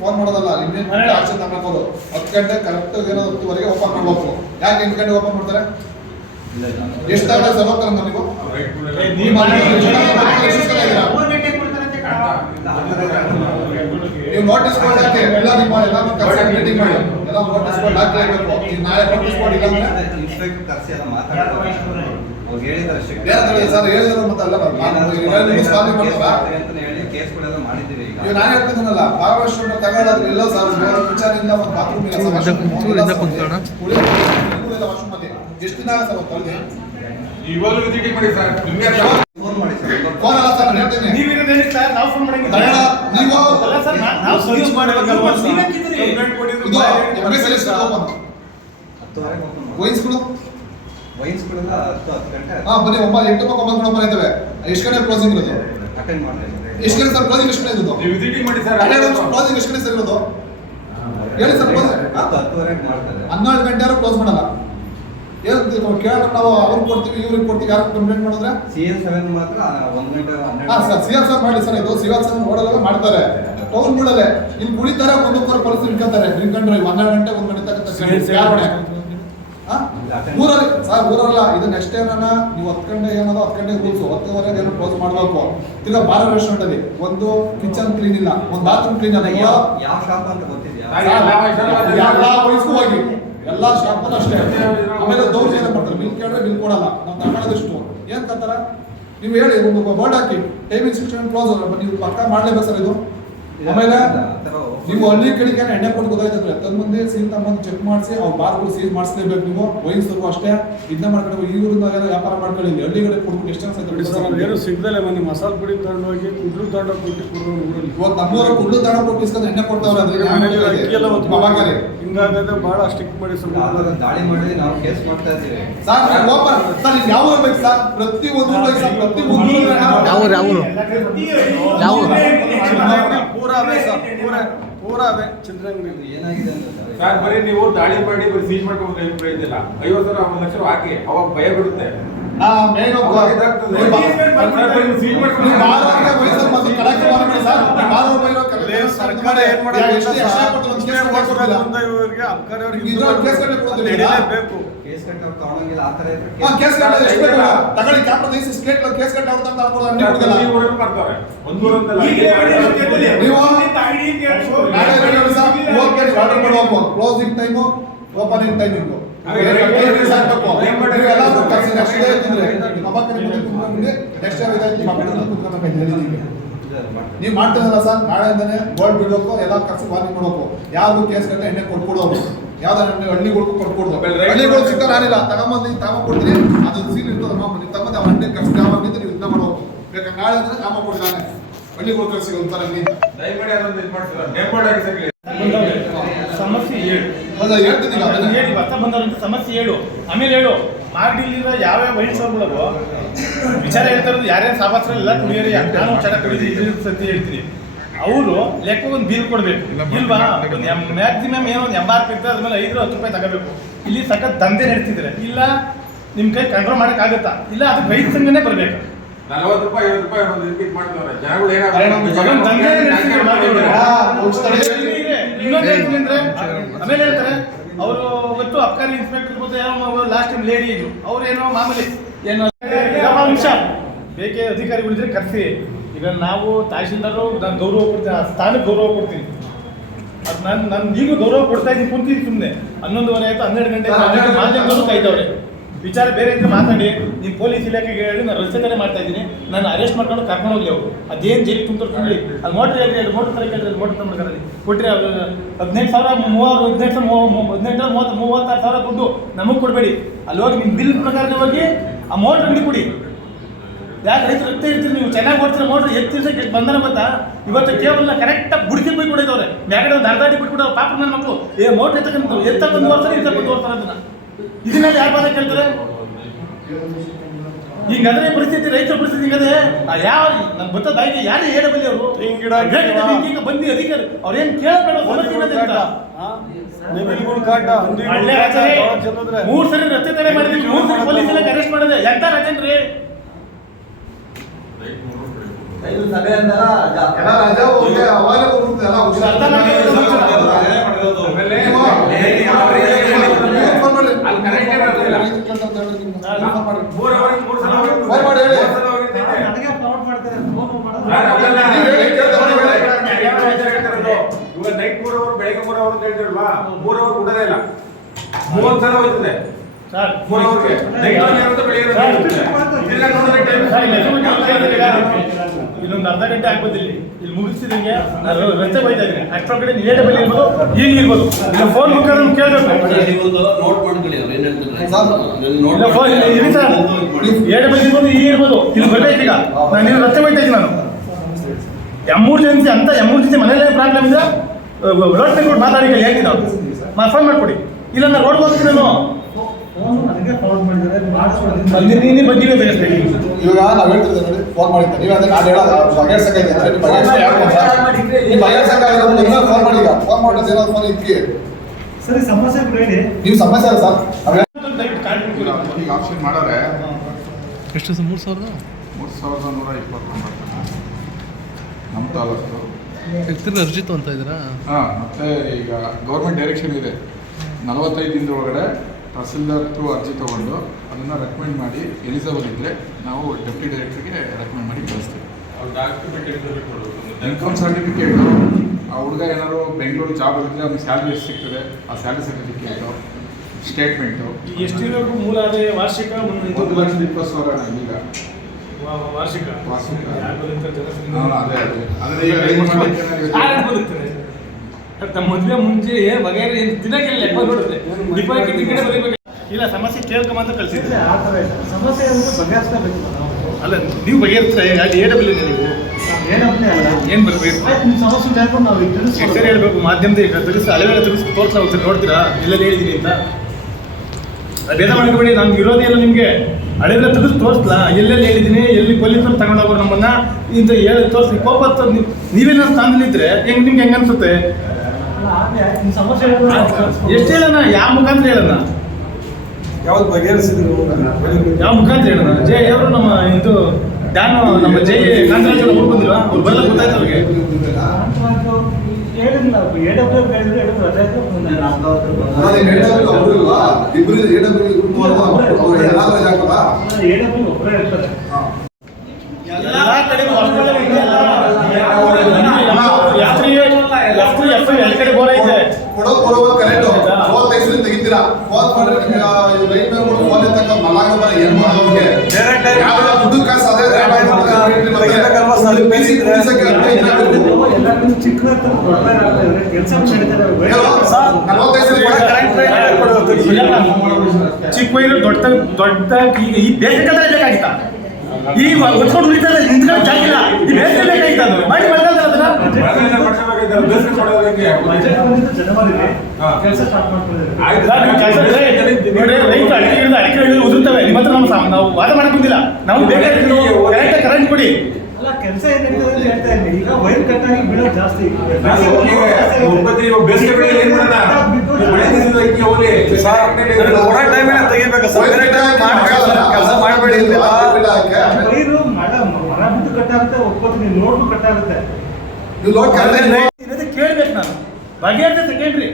ಫೋನ್ ಮಾಡೋದಲ್ಲ ಇನ್ನೇನು ಆಕ್ಷನ್ ತಗೊಳ್ಬೋದು. 10 ಗಂಟೆ ಕರೆಕ್ಟ್ ಏನೋ 10:30ಗೆ ಓಪನ್ ಮಾಡ್ಬೇಕು. ಯಾಕೆ 8 ಗಂಟೆ ಓಪನ್ ಮಾಡ್ತಾರೆ? ಎಷ್ಟು ತಗೊಂಡ್ರೆ ಸರ್ ಹೋಗ್ತಾರೆ ನೀವು ನೀವು ನೋಟಿಸ್ ಬೋರ್ಡ್ ಹಾಕಿ ಎಲ್ಲ ನಿಮ್ಮ ಎಲ್ಲ ಮೀಟಿಂಗ್ ಮಾಡಿ ಎಲ್ಲ ನೋಟಿಸ್ ಬೋರ್ಡ್ ಹಾಕಲೇಬೇಕು. ನಾಳೆ ನೋಟಿಸ್ ಬೋರ್ಡ್ ಇಲ್ಲ ಸರ್ ಹೇಳಿದ್ರೆ ಮತ್ತೆ ಅಲ್ಲ ನಾನು ಹೇಳ್ತಿದ್ದೀನಲ್ಲ ಮಹಾರಾಷ್ಟ್ರ ತಗೊಳ್ಳೋದ್ರೆ ಎಲ್ಲ ಸರ್ ವಿಚಾರ ಇಲ್ಲ. ಒಂದು ಬಾತ್ರೂಮ್ ಇಲ್ಲ ವಾಶ್ರೂಮ್ ಅಲ್ಲಿ ಎಷ್ಟು ದಿನ ಸರ್ ತೊಳೆದು ಇವಾಗ ವಿಸಿಟ್ ಮಾಡಿ ಸರ್ ಫೋನ್ ಮಾಡಿ ಸರ್. ಫೋನ್ ಅಲ್ಲ ಸರ್ ನಾನು ಹೇಳ್ತೀನಿ ನೀವಿರೋದೇನು ಸರ್ ನಾವು ಫೋನ್ ಮಾಡಿ ನೀವು ಅಲ್ಲ ಸರ್ ನಾವು ಸರ್ಚ್ ಮಾಡಬೇಕಲ್ವಾ ಇದು MSL ಎಷ್ಟು ಓಪನ್ ವೈನ್ಸ್ಗಳು ವೈನ್ಸ್ಗಳೆಲ್ಲ 10 ಗಂಟೆ ಬನ್ನಿ 8 ಓಪನ್ ಇದ್ದಾವೆ. ಎಷ್ಟು ಗಂಟೆ ಕ್ಲೋಸಿಂಗ್ ಇರೋದು? ಅಟೆಂಡ್ ಮಾಡ್ತಾರೆ. ಎಷ್ಟು ಗಂಟೆ ಸರ್ ಕ್ಲೋಸಿಂಗ್? ಎಷ್ಟು ಗಂಟೆ ಇರೋದು? ವಿಸಿಟಿಂಗ್ ಮಾಡಿ ಸರ್. ಕ್ಲೋಸಿಂಗ್ ಎಷ್ಟು ಗಂಟೆ ಸರ್ ಇರೋದು ಹೇಳಿ ಸರ್? ಕ್ಲೋಸ್ 10:30ಗೆ ಮಾಡ್ತಾರೆ. 12 ಗಂಟೆ ಯಾರು ಕ್ಲೋಸ್ ಮಾಡಲ್ಲ. ಏನು ಕೇಳೋಣ ನಾವು ಅವ್ರಿಗೆ ಕೊಡ್ತೀವಿ ಇವ್ರಿಗೆ ಕೊಡ್ತೀವಿ ಯಾರು ಕಂಪ್ಲೇಂಟ್ ಮಾಡಿದ್ರೆ CN7 ಮಾತ್ರ 1 ಗಂಟೆ 12 ಸರ್ CR ಸರ್ ಮಾಡಿ ಸರ್. ಇದು CR ಸರ್ ನೋಡಲ್ಲ ಮಾಡ್ತಾರೆ ಟೌನ್ ಬಿಡಲೆ ಇಲ್ಲಿ ಕುಡಿತಾರೆ ಒಂದೊಂದು ಪರಿಸ್ಥಿತಿ ಇಟ್ಕೊಂತಾರೆ ನಿಂತ್ಕೊಂಡ್ರೆ 12 ಗಂಟೆ 1 ಗಂಟೆ ತನಕ ಊರಲ್ಲಿ ಸರ್ ಊರಲ್ಲ ಇದು ನೆಕ್ಸ್ಟ್ ಏನಾನ ನೀವು 10 ಗಂಟೆ ಏನೋ 10 ಗಂಟೆ ರೂಲ್ಸ್ 10:15 ಏನೋ ಕ್ಲೋಸ್ ಮಾಡಬೇಕು. ತಿರ್ಗಾ ಬಾರ್ ರೆಸ್ಟೋರೆಂಟ್ ಅಲ್ಲಿ ಒಂದು ಕಿಚನ್ ಕ್ಲೀನ್ ಇಲ್ಲ, ಒಂದು ಬಾತ್ರೂಮ್ ಕ್ಲೀನ್ ಇಲ್ಲ. ಯಾವ ಶಾಪ್ ಅಂತ ಗೊತ್ತಿದೆಯಾ? ಎಲ್ಲ ವಯಸ್ಸು ಹೋಗಿ ಎಲ್ಲ ಶಾಪ್ ಅಷ್ಟೇ. ಆಮೇಲೆ ದೌರ್ಜನ್ಯ ಮಾಡ್ತಾರೆ. ಬಿಲ್ ಕೇಳಿದ್ರೆ ಬಿಲ್ ಕೊಡಲ್ಲ. ನಾವು ತಗೊಳ್ಳೋದಿಷ್ಟು ಏನ್ ಕತ್ತಾರ ನೀವು ಹೇಳಿ ಒಂದು ಬೋರ್ಡ್ ಹಾಕಿ ಟೈಮಿಂಗ್ 6 ಗಂಟೆ ಕ್ಲೋಸ್ ನೀವು ಪಕ್ಕ ಮಾಡ್ಲೇಬೇಕು ಸರ್ ಇದು. ಆಮೇಲೆ ನೀವು ಹಳ್ಳಿ ಕಡೆಗೆ ಎಣ್ಣೆ ಕೊಟ್ಟು ಗೊತ್ತಾಯ್ತಂದ್ರೆ ತಂದು ಸೀಲ್ ತಗೊಂಡು ಚೆಕ್ ಮಾಡಿಸಿ ಅವ್ರ ಬಾರ್ಗಳು ಸೀಲ್ ಮಾಡಿಸ್ಲೇಬೇಕು. ನೀವು ವಯಸ್ಸು ಅಷ್ಟೇ ಇದನ್ನ ಮಾಡ್ಕೊಂಡು ಈ ಊರಿಂದ ವ್ಯಾಪಾರ ಮಾಡ್ಕೊಳ್ಳಿ. ಹಳ್ಳಿ ಕಡೆ ಕೊಡ್ಬಿಟ್ಟು ಎಷ್ಟು ಏನು ಸಿಗ್ದಲೆ ಮೊನ್ನೆ ಮಸಾಲೆ ಪುಡಿ ತಗೊಂಡು ಹೋಗಿ ಕುಡ್ರು ತಗೊಂಡು ಕೊಟ್ಟು ಕುಡ್ರು ಊರಲ್ಲಿ ಇವಾಗ ನಮ್ಮೂರ ಕುಡ್ಲು ದಾಣ ಕೊಟ್ಟು ಇಸ್ಕೊಂಡು ಎಣ್ಣೆ ಕೊಡ್ತಾವ್ರೆ ಅಂದ್ರೆ ಹಿಂಗಾಗದೆ ಬಹಳ ಸ್ಟಿಕ್ ಮಾಡಿ ದಾಳಿ ಮಾಡಿ ನಾವು ಕೇಸ್ ಮಾಡ್ತಾ ಇದ್ದೀವಿ ಸರ್. ಓಪನ್ ಸರ್ ಇದು ಯಾವ ಬೇಕು ಸರ್? ಪ್ರತಿ ಒಂದು ಬೇಕು ಸರ್. ಪ್ರತಿ ಒಂದು ಪೂರಾವೇ ಚಿತ್ರರಂಗದಲ್ಲಿ ಏನಾಗಿದೆ ಅಂದ್ರೆ ಸರ್ ಬರೀ ನೀವು ದಾಳಿ ಮಾಡಿ ಬರೀ ಸೀಜ್ ಮಾಡ್ಕೊಂಡು ಕೈ ಪ್ರಯೋಜನ 50,000 1 ಲಕ್ಷ ಹಾಕಿ ಅವಾಗ ಭಯ ಬಿಡುತ್ತೆ. ಸರ್ಕಾರ ಏನ್ ಮಾಡಬೇಕು? ಕೇಸ್ ಕಟ್ಟ ತಗೊಳಂಗಿಲ್ಲ ಆ ತರ ಇದ್ರೆ ಕೇಸ್ ತಗೊಳ್ಳಿ ಕ್ಯಾಪ್ಟನ್ ಸ್ಟೇಟ್ ಕೇಸ್ ಕಟ್ಟ ಮಾಡ್ತಾರೆ ಒಂದೂರಂತಲ್ಲ ಕ್ಲೋಸಿಂಗ್ ಟೈಮು ಓಪನಿಂಗ್ ಟೈಮಿಂಗು ನೀವು ಮಾಡ್ತೀರಲ್ಲ ಸರ್ ನಾಳೆಯಿಂದಾನೆ ಗೋಲ್ಡ್ ಬಿಡಬೇಕು ಎಲ್ಲ ಖರ್ಚು ವಾರ್ನಿಂಗ್ ಮಾಡಬೇಕು. ಯಾವ್ದು ಕೇಸ್ ಕಟ್ಟ ಎಣ್ಣೆ ಕೊಟ್ಕೊಡೋರು ಯಾವ್ದಾರ ಹಳ್ಳಿಗಳು ಕೊಟ್ಕೊಡ್ದು ಹಳ್ಳಿಗಳು ಸಿಕ್ಕ ನಾನಿಲ್ಲ ತಗೊಂಡ್ಕೊಡ್ತೀನಿ ಅದು ಸೀಲ್ ಇರ್ತದಮ್ಮ ನೀವು ತಗೊಂಡು ಅವ್ರ ಹಣ್ಣಿನ ಖರ್ಚು ಯಾವ ನೀವು ಇದನ್ನ ಮಾಡಬೇಕು. ಬೇಕಾದ್ರೆ ನಾಳೆ ಅಂದ್ರೆ ಕಾಮ ಕೊಡ್ತಾನೆ ಹಳ್ಳಿಗಳು ಕಳಿಸಿ ಒಂಥರ ದಯಮಾಡಿ ಅದೊಂದು ಇದು ಮಾಡ್ತಾರೆ ಡೆಂಪೋರ್ಡ್ ಆಗಿ ಸಿಗಲಿ. ಸಮಸ್ಯೆ 7 ಹೇಳ್ತಿದ್ದೀವಿ ಹೇಳಿ ಹೊಸ ಬಂದವರಂತ ಸಮಸ್ಯೆ 7 ಆಮೇಲೆ 7 ಮಾಗಡಿಲಿರೋ ಯಾವ್ಯಾವ ವೈನ್ ಶಾಪ್ಗಳಿಗೂ ವಿಚಾರ ಹೇಳ್ತಾ ಇರೋದು ಯಾರ್ಯಾರು ಸಾಬಾಸ್ರ ಎಲ್ಲ ಕುಡಿಯೋರಿ ನಾನು ಚಟ ಕುಡಿದು ಸತಿ ಹೇಳ್ತೀನಿ. ಅವರು ಲೆಕ್ಕ ಒಂದು ಬಿಲ್ ಕೊಡಬೇಕು ಇಲ್ವಾ? ಮ್ಯಾಕ್ಸಿಮಮ್ ಏನೋ ಒಂದು 80 ಇರ್ತದೆ, ಅದ್ಮೇಲೆ 5-10 ರೂಪಾಯಿ ತಗೋಬೇಕು. ಇಲ್ಲಿ ಸಖತ್ ದಂಧೆ ನಡೆಸಿದ್ರೆ ಇಲ್ಲ ನಿಮ್ಮ ಕೈ ಕಂಟ್ರೋಲ್ ಮಾಡೋಕ್ಕಾಗುತ್ತಾ? ಇಲ್ಲ ಅದು ರೈತ ಸಂಘನೇ ಬರಬೇಕು. 40 ರೂಪಾಯಿ 50 ರೂಪಾಯಿ ಒಂದು ರಿಪೀಟ್ ಮಾಡ್ತಾರೆ ಜನಗಳು. ಆಮೇಲೆ ಹೇಳ್ತಾರೆ ಅವರು ಇವತ್ತು ಅಬ್ಕಾರಿ ಇನ್ಸ್ಪೆಕ್ಟರ್ ಮತ್ತೆ ಲಾಸ್ಟ್ ಟೈಮ್ ಲೇಡಿ ಇದ್ರು, ಅವ್ರೇನೋ ಮಾಮೂಲಿ ಏನೋ ನಿಮಿಷ ಬೇಕೇ ಅಧಿಕಾರಿಗಳಿದ್ರೆ ಕರೆಸಿ. ಈಗ ನಾವು ತಹಶೀಲ್ದಾರು ನಾನು ಗೌರವ ಕೊಡ್ತೀನಿ, ಆ ಸ್ಥಾನಕ್ಕೆ ಗೌರವ ಕೊಡ್ತೀನಿ. ಅದು ನಾನು ಈಗೂ ಗೌರವ ಕೊಡ್ತಾ ಇದ್ದೀನಿ, ಕುಂತೀನಿ ಸುಮ್ಮನೆ. 11:30 ಆಯ್ತು, 12 ಗಂಟೆ ಮಾಧ್ಯಮದವರು ಕಾಯ್ತವ್ರೆ. ವಿಚಾರ ಬೇರೆ ಇದ್ರೆ ಮಾತಾಡಿ. ನೀವು ಪೊಲೀಸ್ ಇಲಾಖೆಗೆ ಹೇಳಿ ನಾನು ರಸ್ತೆ ಕಡೆ ಮಾಡ್ತಾ ಇದ್ದೀನಿ, ನಾನು ಅರೆಸ್ಟ್ ಮಾಡ್ಕೊಂಡು ಕರ್ಕೊಂಡು ಹೋಗ್ಲಿ. ಅವರು ಅದೇನು ಜೈಲಿಗೆ ತುಂಬಿರ್ಕೊಳ್ಳಿ. ಅದು ಮೋಟ್ರ್ ಹೇಳಿ, ಅದು ಮೋಟ್ರ್ ತರ ಕೇಳಿದ್ರೆ ಮೋಟ್ರ್ ತಂದ್ಬಿಡ್ತಾರೆ ಕೊಟ್ಟರೆ 18,000 36,000 ದುಡ್ಡು ನಮಗೆ ಕೊಡಬೇಡಿ. ಅಲ್ಲಿ ಹೋಗಿ ನಿಮ್ಮ ಬಿಲ್ ಪ್ರಕಾರ ಹೋಗಿ ಆ ಮೋಟ್ರ್ ಅಂಗಡಿ ಕೊಡಿ. ಯಾಕೆ ರೈತರು ರಕ್ತ ಇರ್ತೀರಿ ನೀವು? ಚೆನ್ನಾಗಿ ಓಡ್ತೀರ ಮೋಟ್ರ್ ಎತ್ತಿರ್ಸಕ್ಕೆ ಬಂಧನ ಗೊತ್ತಾ? ಇವತ್ತು ಕೇಬಲ್ನ ಕರೆಕ್ಟಾಗಿ ಬುಡ್ಕಿ ಹೋಗಿ ಕೊಡಿದವ್ರೆ. ಮ್ಯಾಗಡೆ ಒಂದು ಅರ್ಧ ಅಡಿ ಬಿಟ್ಬಿಟ್ಟು ಪಾಪ ನನ್ನ ಮಕ್ಕಳು ಮೋಟ್ರ್ ಎತ್ತಕ್ಕೊಂದು ಓಡ್ತಾರೆ, ಇರ್ತಕ್ಕೊಂದು ಓಡ್ತಾರೆ. ಅದನ್ನ ಇದನ್ನೆಲ್ಲ ಯಾರು ಬಾಧ ಕೇಳ್ತಾರೆ? ಹಿಂಗಾದ್ರೆ ಪರಿಸ್ಥಿತಿ, ರೈತರ ಪರಿಸ್ಥಿತಿ ಹಿಂಗದೆ. ಯಾವ ನನ್ ಗೊತ್ತ ಬಾಯಿಗೆ ಯಾರೇ ಹೇಳಬಲ್ಲಿ ಅವರು ಬಂದಿ ಅಧಿಕಾರಿ ಅವ್ರೇನ್ ಕೇಳಬೇಡ. 3 ಸರಿ ರಸ್ತೆ ತಡೆ ಮಾಡಿದ್ವಿ, 3 ಸರಿ ಪೊಲೀಸ್ ಇಲಾಖೆ ಅರೆಸ್ಟ್ ಮಾಡಿದೆ. ಎಂತ ರಾಜೇನ್ರಿ? ನೈಟ್ 3 ಅವರ್ ಬೆಳಗ್ಗೆ 3 ಅವರ್ ಅಂತ ಹೇಳ್ತಿರಲ್ವಾ? 3 ಅವರ್ ಕೊಡೋದೇ ಇಲ್ಲ. 30 ಸಲ ಹೋಯ್ತದೆ ಸರ್ 3 ಅವರ್ಗೆ. ಇನ್ನೊಂದು ಅರ್ಧ ಗಂಟೆ ಆಗ್ಬೋದಿಲ್ಲ. ಇಲ್ಲಿ ಮುಗಿಸಿದಂಗೆ ರಸ್ತೆ ಹೋಯ್ತಾ ಇದ್ದೀನಿ. ಅಷ್ಟರ ಕಡೆ ಲೇಟಬಲ್ ಇರ್ಬೋದು, ಈಗ ಇರ್ಬೋದು. ಇಲ್ಲ ಫೋನ್ ಮುಖಾಂತರ ಕೇಳಬೇಕು. ಇರಿ ಸರ್, ಲೇಟಬಲ್ ಇರ್ಬೋದು, ಈಗ ಇರ್ಬೋದು. ಇಲ್ಲಿ ಬರ್ಬೇಕು. ಈಗ ನಾನು ಇಲ್ಲಿ ರಸ್ತೆ ಹೋಯ್ತಾ ಇದ್ದೀನಿ. ನಾನು ಎಮರ್ಜೆನ್ಸಿ ಅಂತ ಎಮರ್ಜೆನ್ಸಿ ಮನೇಲಿ ಪ್ರಾಬ್ಲಮ್ ಇದೆ, ರೋಡ್ ತೆಗೆದು ಮಾತಾಡಿ ಹೇಳಿ ನಾವು ಫೋನ್ ಮಾಡಿಕೊಡಿ. ಇಲ್ಲ ನಾನು ರೋಡ್ ಹೋಗ್ತೀನಿ. ನಾನು ನೀನೇ ಬಗ್ಗಿನೇ ತೆಗೆಸ್ತೀನಿ. ಇವಾಗ ನಾವು ಹೇಳ್ತಿದ್ದೆ ನೋಡಿ, ಫೋನ್ ಮಾಡಿದ್ದೆ ನೀವು ಅದನ್ನ ನಾನು ಹೇಳೋದು ಬಗೆಹರಿಸಕ್ಕೆ ಫೋನ್ ಮಾಡಿ. ಈಗ ಫೋನ್ ಮಾಡಿದ್ರೆ ಏನಾದ್ರು ಫೋನ್ ಇಕ್ಕಿ ಸರಿ ಸಮಸ್ಯೆ ಹೇಳಿ. ನೀವು ಸಮಸ್ಯೆ ಅಲ್ಲ ಸರ್. ಈಗ ಆಪ್ಷನ್ ಮಾಡಾರೆ ಎಷ್ಟು ಸರ್? 3,129 ನಮ್ಮ ತಾಲೂಕು. ತಿರ್ಗಿ ಅರ್ಜಿ ಅಂತ ಇದ್ದೀರಾ? ಹಾಂ, ಮತ್ತು ಈಗ ಗೌರ್ಮೆಂಟ್ ಡೈರೆಕ್ಷನ್ ಇದೆ 45 ದಿನದ ಒಳಗಡೆ ತಹಸೀಲ್ದಾರ್ ಥ್ರೂ ಅರ್ಜಿ ತೊಗೊಂಡು ಅದನ್ನು ರೆಕಮೆಂಡ್ ಮಾಡಿ ಎಲಿಜಿಬಲ್ ಇದ್ದರೆ ನಾವು ಡೆಪ್ಟಿ ಡೈರೆಕ್ಟ್ರಿಗೆ ರೆಕಮೆಂಡ್ ಮಾಡಿ ಕಳಿಸ್ತೀವಿ. ಇನ್ಕಮ್ ಸರ್ಟಿಫಿಕೇಟು, ಆ ಹುಡುಗ ಏನಾದ್ರು ಬೆಂಗಳೂರು ಜಾಬ್ ಇದ್ದರೆ ಅವ್ನಿಗೆ ಸ್ಯಾಲ್ರಿ ಎಷ್ಟು ಸಿಗ್ತದೆ, ಆ ಸ್ಯಾಲ್ರಿ ಸರ್ಟಿಫಿಕೇಟು, ಸ್ಟೇಟ್ಮೆಂಟು. ಎಷ್ಟಿರೋದು ಮೂಲ ಆದಾಯ ವಾರ್ಷಿಕ 1,20,000 ಈಗ ವಾರ್ಷಿಕ. ನಮ್ಮ ಮದುವೆ ಮುಂಚೆ ವಗೈರೆ ದಿನಕ್ಕೆ ಲೆಕ್ಕ ನೋಡುತ್ತೆ. ಡಿಪಾಸಿಟ್ ಈ ಕಡೆ ಬರೀಬೇಕು. ಇಲ್ಲ ಸಮಸ್ಯೆ ಕೇಳ್ಕೊಂಬಂತ ಕಳಿಸಿದ್ರೆ ಆ ಥರ ಇದೆ. ಸಮಸ್ಯೆ ಅಂದ್ರೆ ಬಗೆಹರಿಸಬೇಕು. ಅಲ್ಲ ನೀವು ಬಗೆಹರಿಸ್ತಾರೆ. ಅಲ್ಲಿ ಏಡಬಲ್ ಇದೆ, ನೀವು ಏನಂತೆ ಅಲ್ಲ ಏನು ಬರಬೇಕು? ನಿಮ್ಮ ಸಮಸ್ಯೆ ಹೇಳ್ಕೊಂಡು ನಾವು ಈಗ ಸರಿ ಹೇಳ್ಬೇಕು. ಮಾಧ್ಯಮದ ಈಗ ತಿಳಿಸಿ ಹಳೆವೆಲ್ಲ ತಿಳಿಸಿ ತೋರಿಸ್ತಾ ಹೋಗ್ತೀರಿ, ನೋಡ್ತೀರಾ ಎಲ್ಲೆಲ್ಲಿ ಹೇಳಿದ್ದೀನಿ ಅಂತ. ಭೇದ ಮಾಡ್ಕೊಬೇಡಿ, ನಾನು ವಿರೋಧಿ ಎಲ್ಲ ನಿಮಗೆ. ಹಳೆವೆಲ್ಲ ತಿಳಿಸಿ ತೋರಿಸ್ಲಾ ಎಲ್ಲೆಲ್ಲಿ ಹೇಳಿದ್ದೀನಿ, ಎಲ್ಲಿ ಪೊಲೀಸರು ತಗೊಂಡೋಗೋರು ನಮ್ಮನ್ನ ಇಂತ ಹೇಳಿ ತೋರಿಸಿ. ಕೋಪ ನೀವೇನೋ ಸ್ಥಾನದಲ್ಲಿದ್ದರೆ ಹೆಂಗೆ ನಿಮ್ಗೆ ಹೆಂಗೆ ಅನ್ಸುತ್ತೆ? ನಿಮ್ಮ ಸಮಸ್ಯೆ ಎಷ್ಟು ಹೇಳೋಣ? ಯಾವ ಮುಖಾಂತರ ಹೇಳೋಣ? ಯಾವ್ದು ಬಗೆಹರಿಸಿದ್ರು ಯಾವ ಮುಖಾಂತರ ಹೇಳೋಣ? ಜೈ ಅವರು ನಮ್ಮ ಇದು ಡ್ಯಾನು ನಮ್ಮ ಜೈ ಕಾಂತರಾಜ್ ಅವ್ರು ಬಂದಿಲ್ವಾ? ಅವ್ರು ಬರಲ್ಲ ಗೊತ್ತಾಯ್ತು ಅವ್ರಿಗೆ. ಹೇಳಿಲ್ಲ ಎಡಬ್ಲ್ಯೂ ಹೇಳಿದ್ರೆ ಎಡಬ್ಲ್ಯೂ ಒಬ್ಬರೇ ಇರ್ತಾರೆ. ಎಲ್ಲ ಕಡೆ ಕಡೆ ಬೋರ್ ಐತೆ. ಕೊಡೋ ಕರೆಕ್ಟ್ ಫೋನ್ ತೆಗಿಸಿ ತೆಗಿತೀರಾ? ಫೋನ್ ಮಾಡಿದ್ರೆ ನಿಮ್ಗೆ ಲೈನ್ ಮೇಲೆ ಫೋನ್ ಎತ್ತಕ್ಕ ಮಲಾಗ ಏನು ಮಾಡೋರಿಗೆ ದುಡ್ಡು ಕಾಸು ಅದೇ ಚಿಕ್ಕ ವೈರು ದೊಡ್ಡ ಈಗ ಈ ಬೇಸಿಗೆ ಬೇಕಾಗಿತ್ತ ಈ ಹೊತ್ಕೊಂಡು ಉಳಿತಾರೆ ನಿಂತ್ಕೊಂಡು ಜಾಗ ಇಲ್ಲ ಈ ಬೇಸಿಗೆ ಬೇಕಾಗಿತ್ತು ಅದು ಮಾಡಿ ಮಳೆಗಾಲದಲ್ಲಿ ಅದನ್ನ ಕೆಲಸ ಸ್ಟಾರ್ಟ್ ಮಾಡ್ತಿದ್ದಾರೆ. ನೋಡ್ರಿ ರೈತ ಅಡಿಕೆ ಹಿಡಿದು ಉದುರ್ತವೆ ನಿಮ್ಮ ಹತ್ರ ನಾವು ವಾದ ಮಾಡಕ್ ಬಂದಿಲ್ಲ ನಾವು ಬೇಕಾಗಿದ್ದು ಕರೆಂಟ್ ಕೊಡಿ. ಅಲ್ಲ ಕೆಲಸ ಏನ್ ನಡೀತದೆ ಅಂತ ಹೇಳ್ತಾ ಇದ್ದೀನಿ. ಈಗ ವೈರ್ ಕಟ್ಟಾಗಿ ಬೀಳೋದು ಜಾಸ್ತಿ. ವೈರು ಮರ ಬಿದ್ದು ಕಟ್ಟಾಗುತ್ತೆ, ಒಪ್ಕೋತೀನಿ, ಲೋಡ್ ಕಟ್ಟಾಗುತ್ತೆ. ನೀವು ಲೋಡ್ ಇದಕ್ಕೆ ಕೇಳ್ಬೇಕು ನಾನು ಬಗೆಹರಿದ ಸೆಕೆಂಡ್ರಿ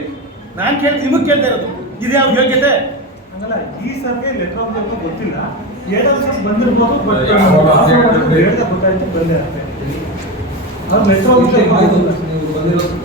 ನಾನು ಕೇಳ್ತೀನಿ ನಿಮಗೆ ಕೇಳ್ತಾ ಇರೋದು ಇದು ಯಾವ ಯೋಗ್ಯತೆ? ಹಂಗಲ್ಲ, ಈ ಸರ್ಗೆ ಲೆಟರ್ ಆಫ್ ಗೊತ್ತಿಲ್ಲ, ಏನಾದ್ರು ಸ್ವಲ್ಪ ಬಂದಿರ್ಬೋದು, ಬಟ್ ಹೇಳ್ದೆ ಗೊತ್ತಾಯ್ತು ಬಂದೇ ಆಗ್ತದೆ. ಅದು ಲೆಟರ್ ಆಫ್ ನೀವು ಬಂದಿರೋದು